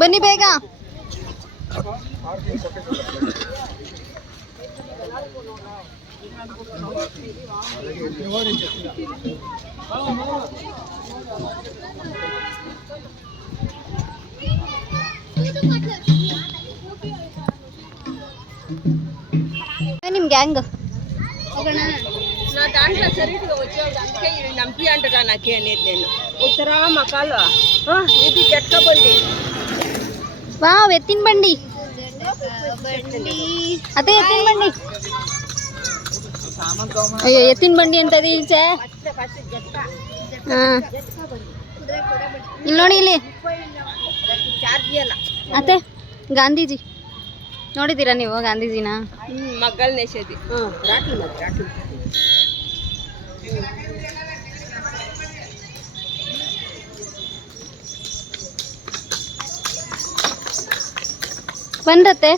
ಬನ್ನಿ ಬೇಗ. నిమ్ గ్యాంగ్ నా దాంట్లో సరిగ్గా వచ్చేది అందుకే నంపి అంటారా నాకే అనేది నేను ఉత్తరా మకాలు ఇది జట్క బండి వావ్ ఎత్తిన బండి అదే ఎత్తిన బండి అయ్యో ఎత్తిన బండి ಅಂತ ದಿಲ್ಚೆ ಇಲ್ಲಿ ನೋಡಿ ಇಲ್ಲಿ ಅತ್ತೆ ಗಾಂಧೀಜಿ ನೋಡಿದ್ದೀರಾ ನೀವು ಗಾಂಧೀಜಿನ ಮಗ್ಗಲ್ ನೆಸೆದಿ ಬಂದತ್ತೆ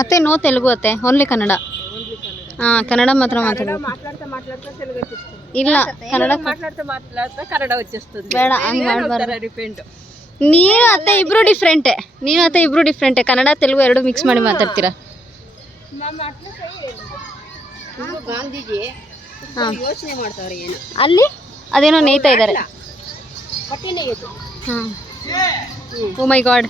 ಅತ್ತೆ ನೋ ತೆಲುಗು ಅತ್ತೆ ಓನ್ಲಿ ಕನ್ನಡ కన్నడ మాత్రం మాట్లాడుతా ಇಲ್ಲ ಕನ್ನಡ ಮಾತಾಡ್ತಾ ಕನ್ನಡ వచ్చేస్తుంది ಬೇಡ ಹಂಗೆ ಮಾಡಬಾರ್ದು ನೀನು ಅತ್ತೆ ಇಬ್ರು ಡಿಫ್ರೆಂಟೇ ಕನ್ನಡ ತೆಲುಗು ಎರಡು ಮಿಕ್ಸ್ ಮಾಡಿ ಮಾತಾಡ್ತೀರಾ ಗಾಂಧೀಜಿ ಯೋಚನೆ ಮಾಡ್ತಾವ್ರೆ ಏನು ಅಲ್ಲಿ ಅದೇನೋ ನೇಯ್ತಾ ಇದ್ದಾರೆ ಓ ಮೈ ಗಾಡ್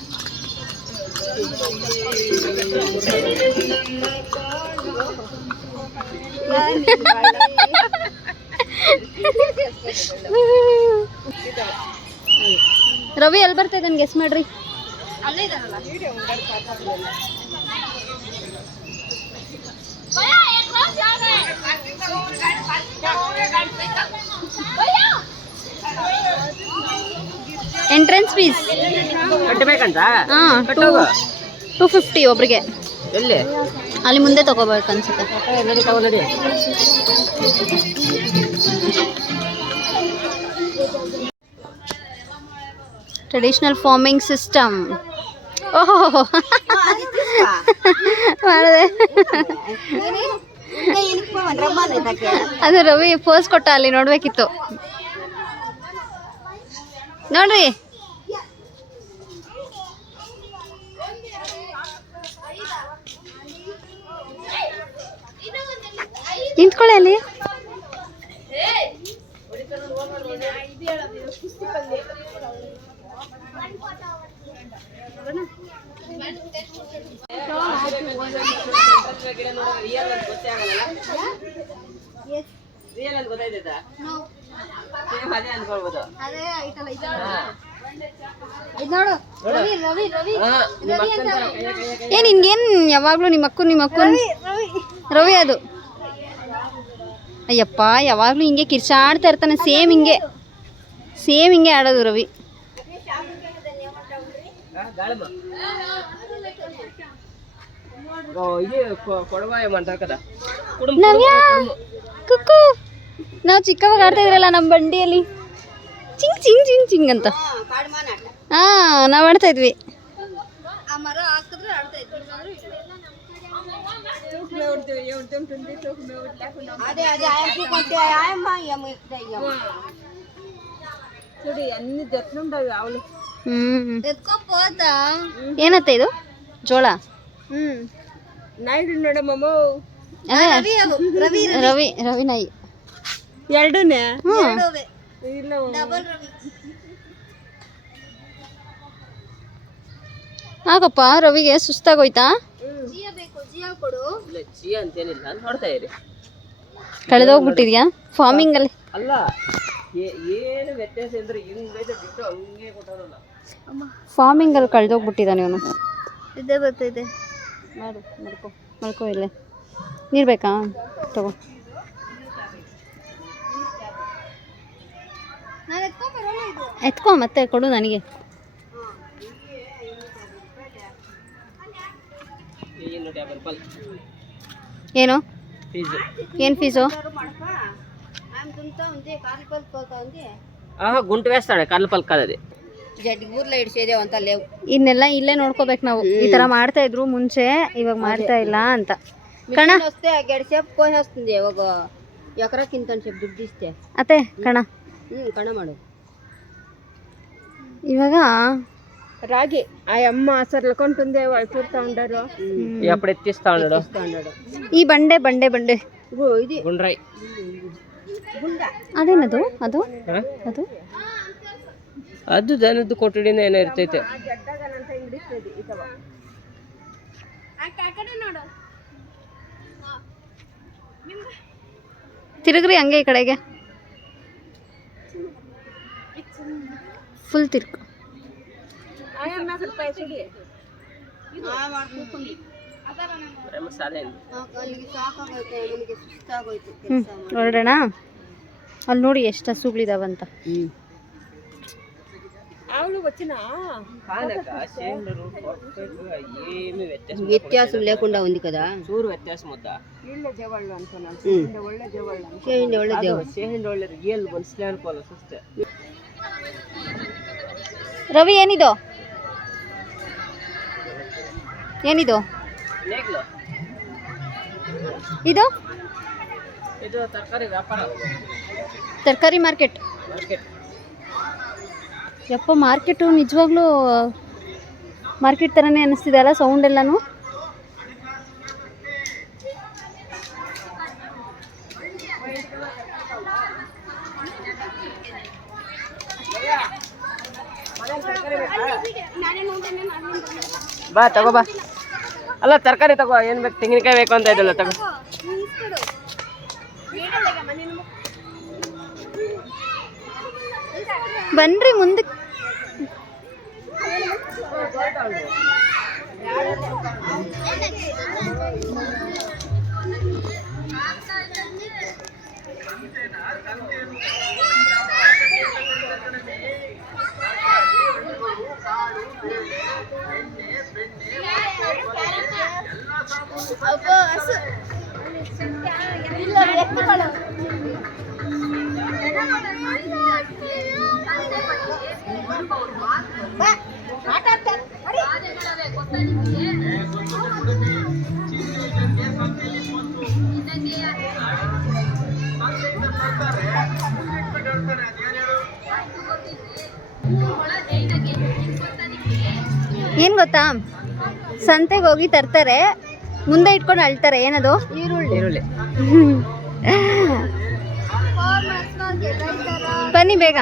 ರವಿ ಎಲ್ಲಿ ಬರ್ತಾ ಇದ್ದಾನೆ ಗೆಸ್ ಮಾಡ್ರಿ ಎಂಟ್ರೆನ್ಸ್ ಫೀಸ್ ಕಟ್ಟಬೇಕಂತ $250 ಒಬ್ರಿಗೆ ಎಲ್ಲಿ ಅಲ್ಲಿ ಮುಂದೆ ತಗೋಬೇಕು ಅನ್ಸುತ್ತೆ ಟ್ರೆಡಿಷನಲ್ ಫಾರ್ಮಿಂಗ್ ಸಿಸ್ಟಮ್ ಓಹೋ ಮಾಡಿದೆ ಅದು ರವಿ ಪೋಸ್ ಕೊಟ್ಟ ಅಲ್ಲಿ ನೋಡ್ಬೇಕಿತ್ತು ನೋಡ್ರಿ ನಿಂತ್ಕೊಳ್ಳಿ ಅಲ್ಲಿ ಏನ್ ನಿನ್ಗೇನ್ ಯಾವಾಗ್ಲೂ ನಿಮ್ಮ ಅಕ್ಕ ರವಿ ಅದು ಅಯ್ಯಪ್ಪ ಯಾವಾಗಲೂ ಹಿಂಗೆ ಕಿರ್ಚಾಡ್ತಾ ಇರ್ತಾನೆ ಸೇಮ್ ಹಿಂಗೆ ಆಡೋದು ರವಿ ಕುಕ್ಕು ನಾವು ಚಿಕ್ಕವಾಗ ಆಡ್ತಾ ಇದ್ರಲ್ಲ ನಮ್ಮ ಬಂಡಿಯಲ್ಲಿ ಚಿಂಗ್ ಚಿಂಗ್ ಚಿಂಗ್ ಚಿಂಗ್ ಅಂತ ನಾವು ಆಡ್ತಾ ಇದ್ವಿ ಏನತ್ತ ಇದು ಜೋಳ ನಾಯಿ ನೋಡಮ್ಮ ರವಿ ನಾಯಿ ಎರಡನೇ ಹಾಕಪ್ಪ ರವಿಗೆ ಸುಸ್ತಾಗೋಯ್ತಾ ಕಳೆದೋಗ್ಬಿಟ್ಟಿದ್ಯಾ ಫಾರ್ಮಿಂಗ್ ಅಲ್ಲಿ ಅಲ್ಲ ಏನು ವ್ಯತ್ಯಾಸ ಅಂದ್ರೆ ಬಿಟ್ಟು ಹಂಗೆ ಕೊಟ್ಟರಲ್ಲ ಫಾರ್ಮಿಂಗ್ ಅಲ್ಲಿ ಕಳೆದೋಗ್ಬಿಟ್ಟಿದ್ದಾನೆ ಅವನು ಇದೇ ಬರ್ತಿದೆ ಮಾಡು ಮಲ್ಕೋ ಇಲ್ಲೇ ನೀರು ಬೇಕಾ ತಗೋ ಎತ್ಕೊ ಮತ್ತೆ ಕೊಡು ನನಗೆ ಏನು ఏం ఫీజు గుంట వేస్తాడు కర్ల పల్క కాదు అది ಜಡ್ಗೂರ್ಲ ಇಡ್ಸಿದೇವ್ ಅಂತ ಲೇವು. ಇನ್ನೆಲ್ಲ ಇಲ್ಲೇ ನೋಡ್ಕೋಬೇಕು ನಾವು. ಈ ತರ ಮಾಡ್ತಾ ಇದ್ರು ಮುಂಚೆ, ಇವಾಗ ಮಾಡ್ತಾ ಇಲ್ಲ ಅಂತ ಕಣ. వస్తే గడిసేపు కోసేస్తుంది ఒక ఎకరాకింత చెప్పి దుడ్డు ఇస్తే ಅತ್ತೆ ಕಣ. కణ ಮಾಡು. ఇవాగ రాగి ఆ అమ్మ అసలు కొంటుంది వాళ్ళు చూస్తా ఉంటారు. ఎప్పుడు ఎత్తిస్తా ఉన్నాడు. ಈ ಬಂಡೆ ಬಂಡೆ ಬಂಡೆ ఇది గుండ్రై ಅದೇನದು? ಅದು ಅದು ಅದು ದನದ ಕೊಠಡಿನ ಏನೋ ಇರ್ತೈತೆ. ತಿರುಗ್ರಿ ಹಂಗೆ ಈ ಕಡೆಗೆ ಫುಲ್ ತಿರ್ಕು. ಹೊರಡೋಣ. ಅಲ್ಲಿ ನೋಡಿ ಎಷ್ಟು ಹಸುಗಳಿದಾವಂತ. వ్యత్యాసం లేకుండా ఉంది కదా. చూరు వ్యత్యాసం వద్దా. ఒళ్ళే ದೇವళ్ళు ಅಂತ ಒಳ್ಳೆ ದೇವళ్ళు. ರವಿ ಏನಿದು? ಏನಿದು? ಇದು ತರಕಾರಿ ವ್ಯಾಪಾರ, ತರಕಾರಿ ಮಾರ್ಕೆಟ್. ಯಪ್ಪ, ಮಾರ್ಕೆಟು ನಿಜವಾಗ್ಲೂ ಮಾರ್ಕೆಟ್ ಥರನೇ ಅನ್ನಿಸ್ತಿದೆ ಅಲ್ಲ ಸೌಂಡ್ ಎಲ್ಲಾನು. ಬಾ ತಗೋ ಬಾ. ಅಲ್ಲ ತರಕಾರಿ ತಗೋ, ಏನ್ ಬೇಕು? ತೆಂಗಿನಕಾಯಿ ಬೇಕು ಅಂತ ಇದೆಲ್ಲ ತಗೋ. ಬನ್ರಿ ಮುಂದಕ್ಕೆ. ಏನ್ ಗೊತ್ತಾ, ಸಂತೆಗೆ ಹೋಗಿ ತರ್ತಾರೆ, ಮುಂದೆ ಇಟ್ಕೊಂಡು ಅಳ್ತಾರೆ. ಏನದು? ಈರುಳ್ಳಿ. ಬನ್ನಿ ಬೇಗ.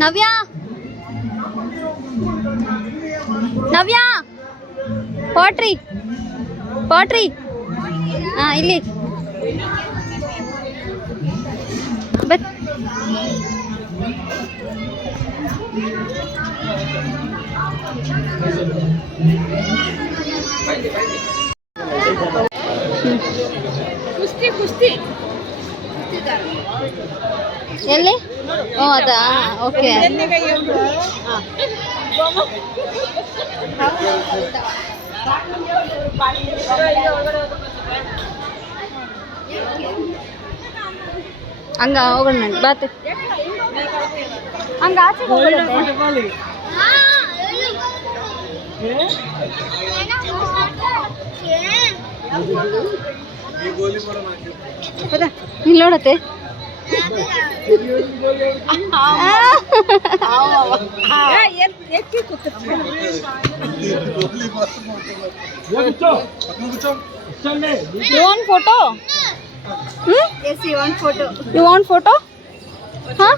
ನವ್ಯ, ನವ್ಯ, ಪಾಟ್ರಿ ಪಾಟ್ರಿ. ಹಾಂ, ಇಲ್ಲಿ ಬತ್. ಕುಸ್ತಿ ಎಲ್ಲಿ? ಓ ಅದಾ, ಓಕೆ. ಹಂಗ ಹೋಗೋಣ ಬಾತ್. ಹಂಗ ಆಚೆ ಇಲ್ಲಿ ನೋಡತ್ತೆ. You want photo? You want photo ಹಾಂ